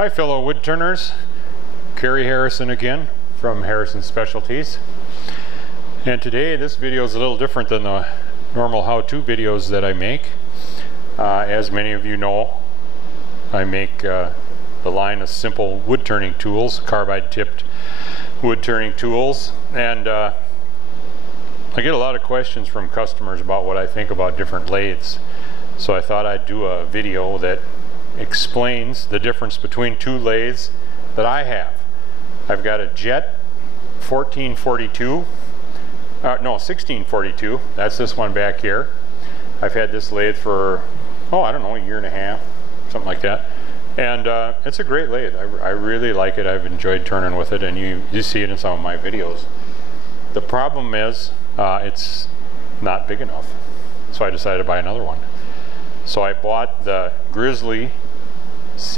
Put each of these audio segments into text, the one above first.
Hi fellow wood turners, Kerry Harrison again from Harrison Specialties, and today this video is a little different than the normal how-to videos that I make. As many of you know, I make the line of simple wood turning tools, carbide tipped wood turning tools, and I get a lot of questions from customers about what I think about different lathes. So I thought I'd do a video that explains the difference between two lathes that I have. I've got a Jet 1642, that's this one back here. I've had this lathe for, I don't know, a year and a half, something like that. And it's a great lathe. I really like it. I've enjoyed turning with it, and you see it in some of my videos. The problem is it's not big enough, so I decided to buy another one. So I bought the Grizzly it's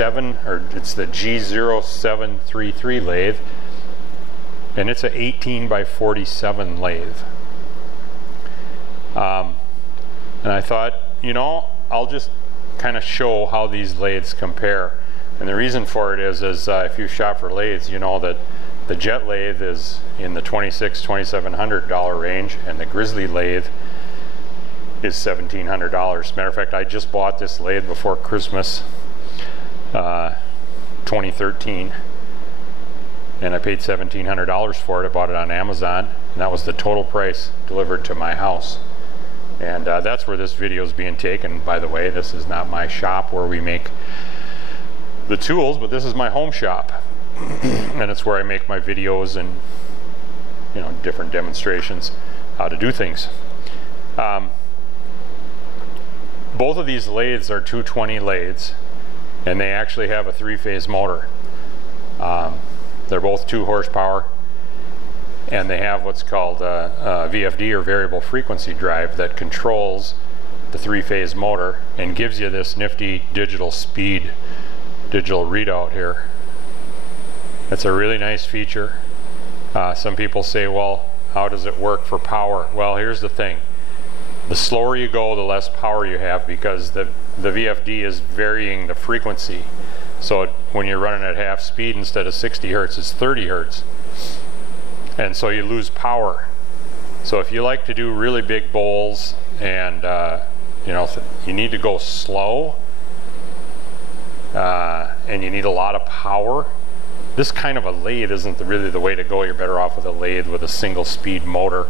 the G0733 lathe, and it's an 18 by 47 lathe. And I thought, you know, I'll just kind of show how these lathes compare. And the reason for it is if you shop for lathes, you know that the Jet lathe is in the $2,600–2,700 range, and the Grizzly lathe is $1,700. Matter of fact, I just bought this lathe before Christmas 2013, and I paid $1,700 for it. I bought it on Amazon, and that was the total price delivered to my house. And that's where this video is being taken. By the way, this is not my shop where we make the tools, but this is my home shop, and it's where I make my videos and, you know, different demonstrations how to do things. Both of these lathes are 220 lathes, and they actually have a three-phase motor. They're both 2 horsepower, and they have what's called a VFD, or variable frequency drive, that controls the three-phase motor and gives you this nifty digital readout here. It's a really nice feature. Some people say, well, how does it work for power? Well, here's the thing. The slower you go, the less power you have, because the VFD is varying the frequency. So when you're running at half speed, instead of 60 hertz, it's 30 hertz. And so you lose power. So if you like to do really big bowls and you know, you need to go slow and you need a lot of power, this kind of a lathe isn't really the way to go. You're better off with a lathe with a single speed motor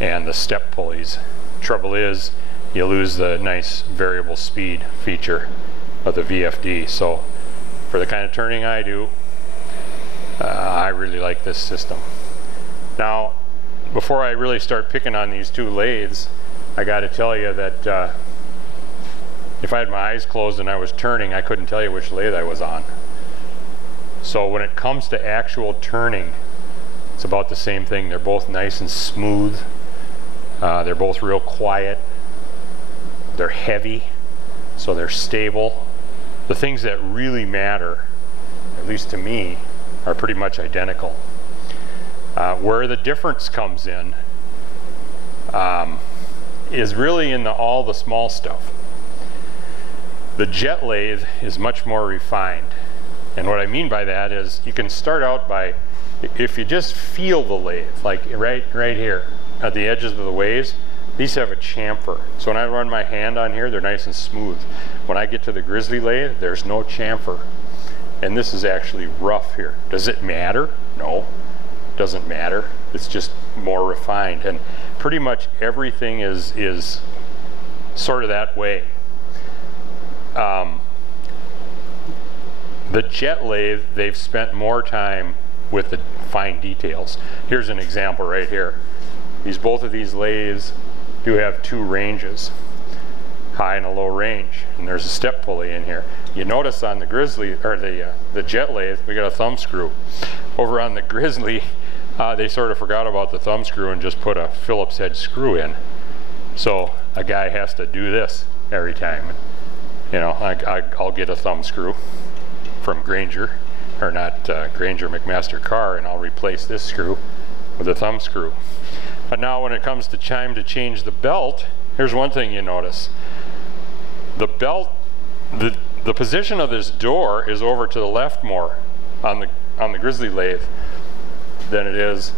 and the step pulleys. Trouble is, you lose the nice variable speed feature of the VFD. So for the kind of turning I do, I really like this system. Now, before I really start picking on these two lathes, I got to tell you that if I had my eyes closed and I was turning, I couldn't tell you which lathe I was on. So when it comes to actual turning, it's about the same thing. They're both nice and smooth. They're both real quiet. They're heavy, so they're stable. The things that really matter, at least to me, are pretty much identical. Where the difference comes in is really in all the small stuff. The Jet lathe is much more refined. And what I mean by that is you can start out by, if you just feel the lathe, like right here at the edges of the waves, these have a chamfer. So when I run my hand on here, they're nice and smooth. When I get to the Grizzly lathe, there's no chamfer. And this is actually rough here. Does it matter? No, it doesn't matter. It's just more refined. And pretty much everything is sort of that way. The Jet lathe, they've spent more time with the fine details. Here's an example right here. Both of these lathes do have 2 ranges, high and a low range, and there's a step pulley in here. You notice on the Grizzly, or the Jet lathe, we got a thumb screw. Over on the Grizzly, they sort of forgot about the thumb screw and just put a Phillips head screw in. So a guy has to do this every time. You know, I'll get a thumb screw from Granger, or not Granger, McMaster Carr, and I'll replace this screw with a thumb screw. But now when it comes to time to change the belt, here's one thing you notice. The belt, the position of this door is over to the left more on the Grizzly lathe than it is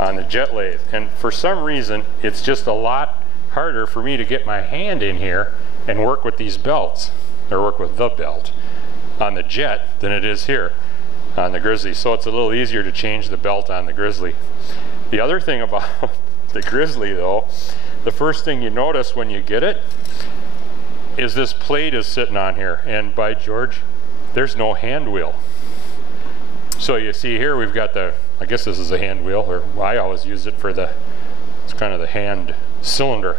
on the jet lathe. And for some reason, it's just a lot harder for me to get my hand in here and work with these belts, or work with the belt on the jet than it is here on the Grizzly. So it's a little easier to change the belt on the Grizzly. The other thing about the Grizzly though, the first thing you notice when you get it is this plate is sitting on here, and by George, there's no hand wheel. So you see here we've got the, I guess this is a hand wheel, or I always use it for the, it's kind of the hand cylinder.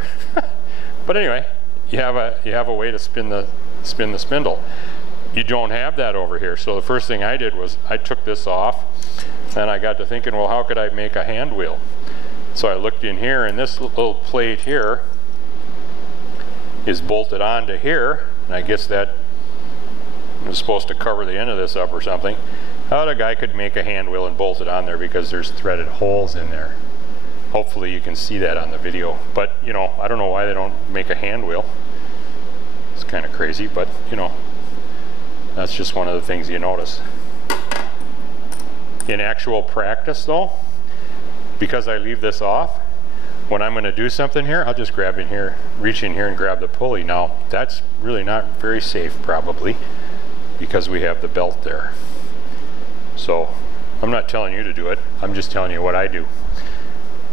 But anyway, you have a way to spin the spindle. You don't have that over here. So the first thing I did was I took this off, and I got to thinking, well, how could I make a hand wheel? So I looked in here, and this little plate here is bolted onto here, and I guess that was supposed to cover the end of this up or something. How the guy could make a hand wheel and bolt it on there because there's threaded holes in there. Hopefully you can see that on the video, but you know, I don't know why they don't make a hand wheel. It's kind of crazy, but you know, that's just one of the things you notice. In actual practice though, because I leave this off, when I'm going to do something here, I'll just grab in here, reach in here and grab the pulley. Now, that's really not very safe probably, because we have the belt there. So, I'm not telling you to do it, I'm just telling you what I do.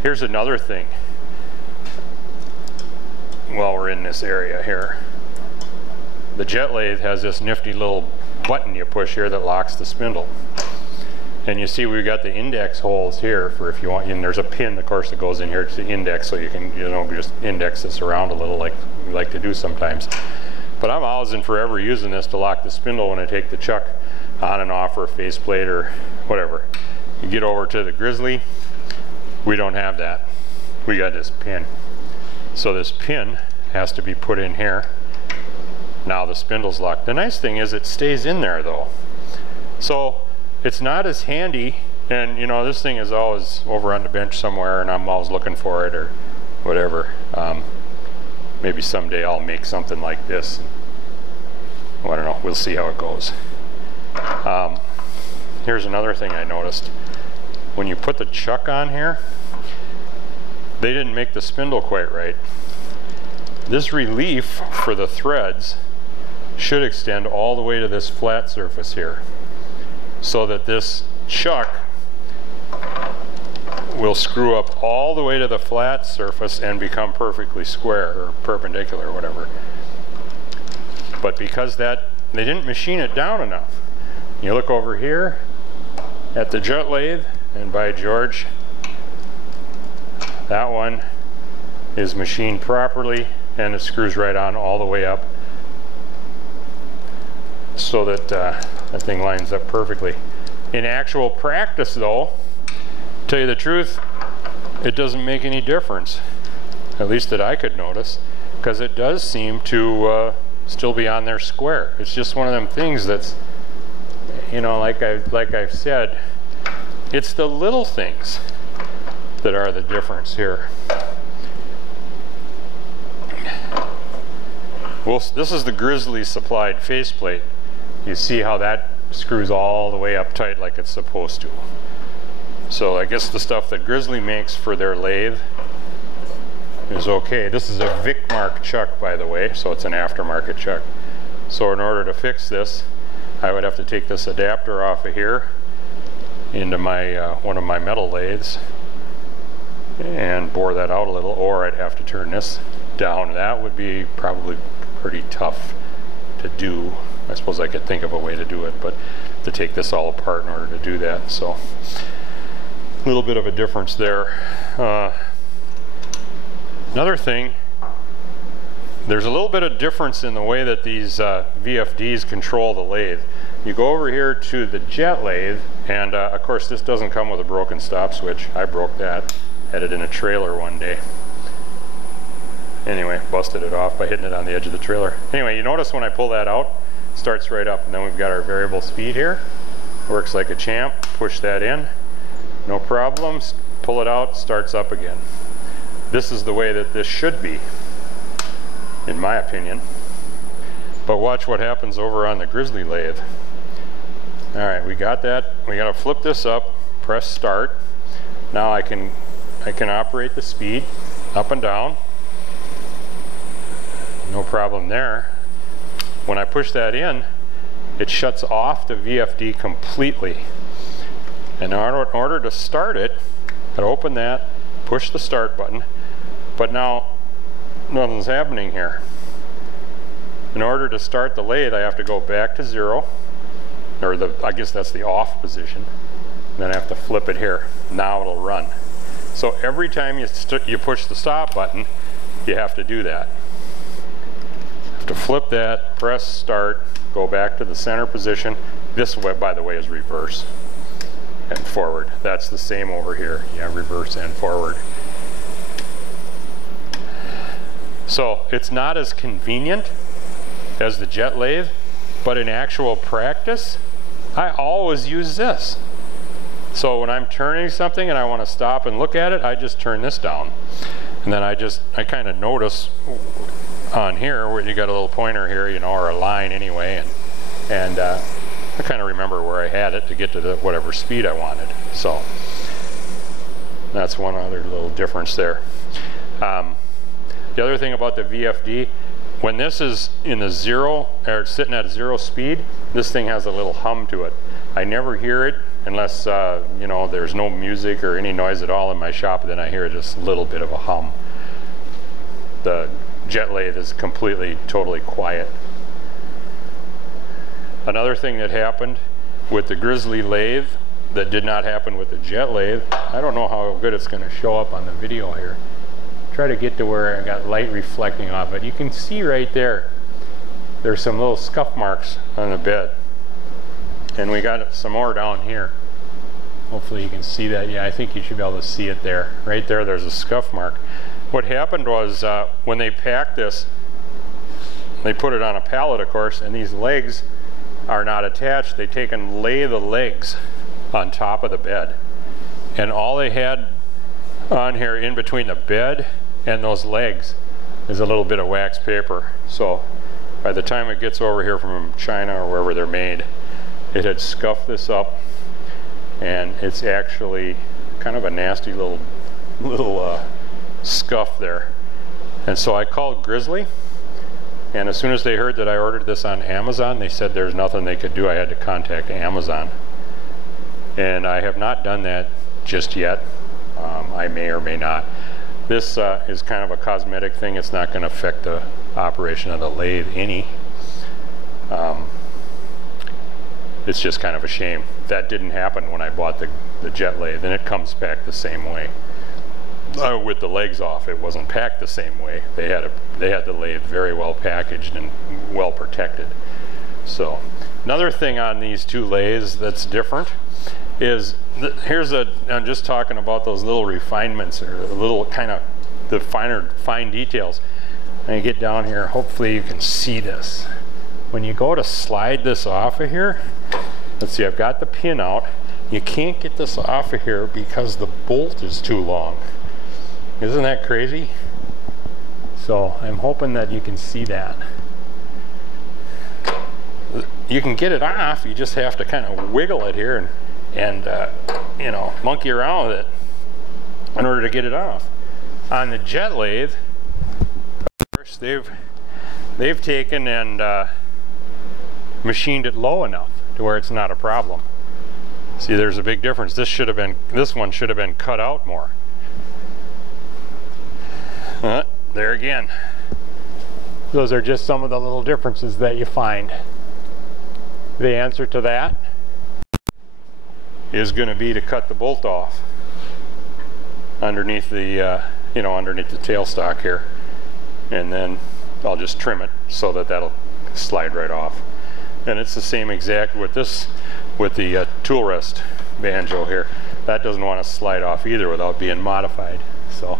Here's another thing, while we're in this area here. The jet lathe has this nifty little button you push here that locks the spindle. And you see we've got the index holes here for if you want, and there's a pin of course that goes in here to index, so you can, you know, just index this around a little like we like to do sometimes. But I'm always and forever using this to lock the spindle when I take the chuck on and off, or a faceplate or whatever. You get over to the Grizzly, we don't have that. We got this pin. So this pin has to be put in here. Now the spindle's locked. The nice thing is it stays in there though. So it's not as handy, and you know, this thing is always over on the bench somewhere and I'm always looking for it or whatever. Maybe someday I'll make something like this. Well, I don't know, we'll see how it goes. Here's another thing I noticed. When you put the chuck on here, they didn't make the spindle quite right. This relief for the threads should extend all the way to this flat surface here, so that this chuck will screw up all the way to the flat surface and become perfectly square or perpendicular or whatever. But because that, they didn't machine it down enough. You look over here at the jet lathe, and by George, that one is machined properly and it screws right on all the way up so that that thing lines up perfectly. In actual practice though, to tell you the truth, it doesn't make any difference, at least that I could notice, because it does seem to still be on there square. It's just one of them things that's, you know, like I've said, it's the little things that are the difference here. Well, this is the Grizzly supplied faceplate. You see how that screws all the way up tight like it's supposed to. So I guess the stuff that Grizzly makes for their lathe is okay. This is a Vicmark chuck, by the way, so it's an aftermarket chuck. So in order to fix this, I would have to take this adapter off of here into my one of my metal lathes and bore that out a little, or I'd have to turn this down. That would be probably pretty tough to do. I suppose I could think of a way to do it, but to take this all apart in order to do that. So a little bit of a difference there. Another thing, there's a little bit of difference in the way that these VFDs control the lathe. You go over here to the jet lathe, and of course this doesn't come with a broken stop switch. I broke that, had it in a trailer one day. Anyway, busted it off by hitting it on the edge of the trailer. Anyway, you notice when I pull that out, it starts right up, and then we've got our variable speed here. Works like a champ. Push that in, no problems. Pull it out, starts up again. This is the way that this should be, in my opinion. But watch what happens over on the Grizzly lathe. Alright, we got that. We got to flip this up, press start. Now I can operate the speed up and down. No problem there. When I push that in, it shuts off the VFD completely. And in order to start it, I open that, push the start button, but now nothing's happening here. In order to start the lathe, I have to go back to 0, or I guess that's the off position. Then I have to flip it here. Now it'll run. So every time you push the stop button, you have to do that. You have to flip that, press start, go back to the center position. This, by the way, is reverse and forward. That's the same over here. Yeah, reverse and forward. So it's not as convenient as the jet lathe, but in actual practice, I always use this. So when I'm turning something and I want to stop and look at it, I just turn this down. And then I kind of notice on here where you got a little pointer here, you know, or a line anyway, and I kind of remember where I had it to get to whatever speed I wanted. So that's one other little difference there. The other thing about the VFD, when this is in the 0, or sitting at 0 speed, this thing has a little hum to it. I never hear it unless, you know, there's no music or any noise at all in my shop, then I hear just a little bit of a hum. The jet lathe is completely, totally quiet. Another thing that happened with the Grizzly lathe that did not happen with the jet lathe, I don't know how good it's going to show up on the video here. Try to get to where I got light reflecting off it. You can see right there, there's some little scuff marks on the bed. And we got some more down here. Hopefully you can see that. Yeah, I think you should be able to see it there. Right there, there's a scuff mark. What happened was when they packed this, they put it on a pallet, of course, and these legs are not attached. They take and lay the legs on top of the bed. And all they had on here in between the bed and those legs is a little bit of wax paper. So by the time it gets over here from China or wherever they're made, it had scuffed this up, and it's actually kind of a nasty little scuff there. And so I called Grizzly, and as soon as they heard that I ordered this on Amazon, they said there's nothing they could do. I had to contact Amazon, and I have not done that just yet. I may or may not. This is kind of a cosmetic thing. It's not going to affect the operation of the lathe any. It's just kind of a shame. That didn't happen when I bought the jet lathe, and it comes back the same way. With the legs off, it wasn't packed the same way. They had the lathe very well packaged and well protected. So another thing on these two lathes that's different is I'm just talking about those little refinements, or the little kind of the fine details. And you get down here, hopefully you can see this. When you go to slide this off of here, let's see, I've got the pin out. You can't get this off of here because the bolt is too long. Isn't that crazy? So I'm hoping that you can see that. You can get it off, you just have to kind of wiggle it here and you know, monkey around with it in order to get it off. On the jet lathe, of course, they've taken and machined it low enough to where it's not a problem. See, there's a big difference. This one should have been cut out more. There again. Those are just some of the little differences that you find. The answer to that is going to be to cut the bolt off underneath the underneath the tailstock here, and then I'll just trim it so that that'll slide right off. And it's the same exact with this, with the tool rest banjo here. That doesn't want to slide off either without being modified. So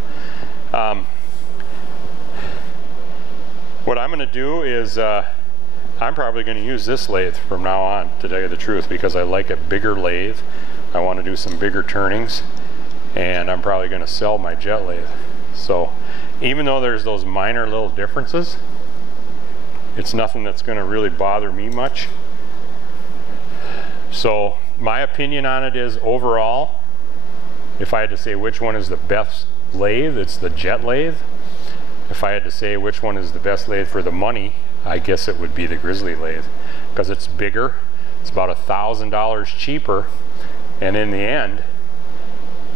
what I'm going to do is I'm probably going to use this lathe from now on, to tell you the truth, because I like a bigger lathe. I want to do some bigger turnings, and I'm probably going to sell my jet lathe. So even though there's those minor little differences, it's nothing that's going to really bother me much. So my opinion on it is, overall, if I had to say which one is the best lathe, it's the jet lathe. If I had to say which one is the best lathe for the money, I guess it would be the Grizzly lathe, because it's bigger, it's about $1,000 cheaper, and in the end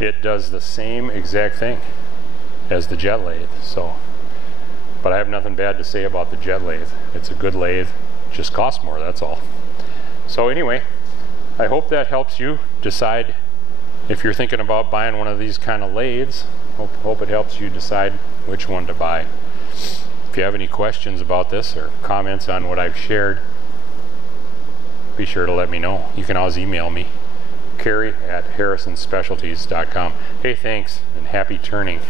it does the same exact thing as the jet lathe. So, but I have nothing bad to say about the jet lathe. It's a good lathe, it just costs more, that's all. So anyway, I hope that helps you decide if you're thinking about buying one of these kind of lathes. Hope it helps you decide which one to buy. If you have any questions about this or comments on what I've shared, be sure to let me know. You can always email me, Kerry@harrisonspecialties.com. Hey, thanks and happy turning.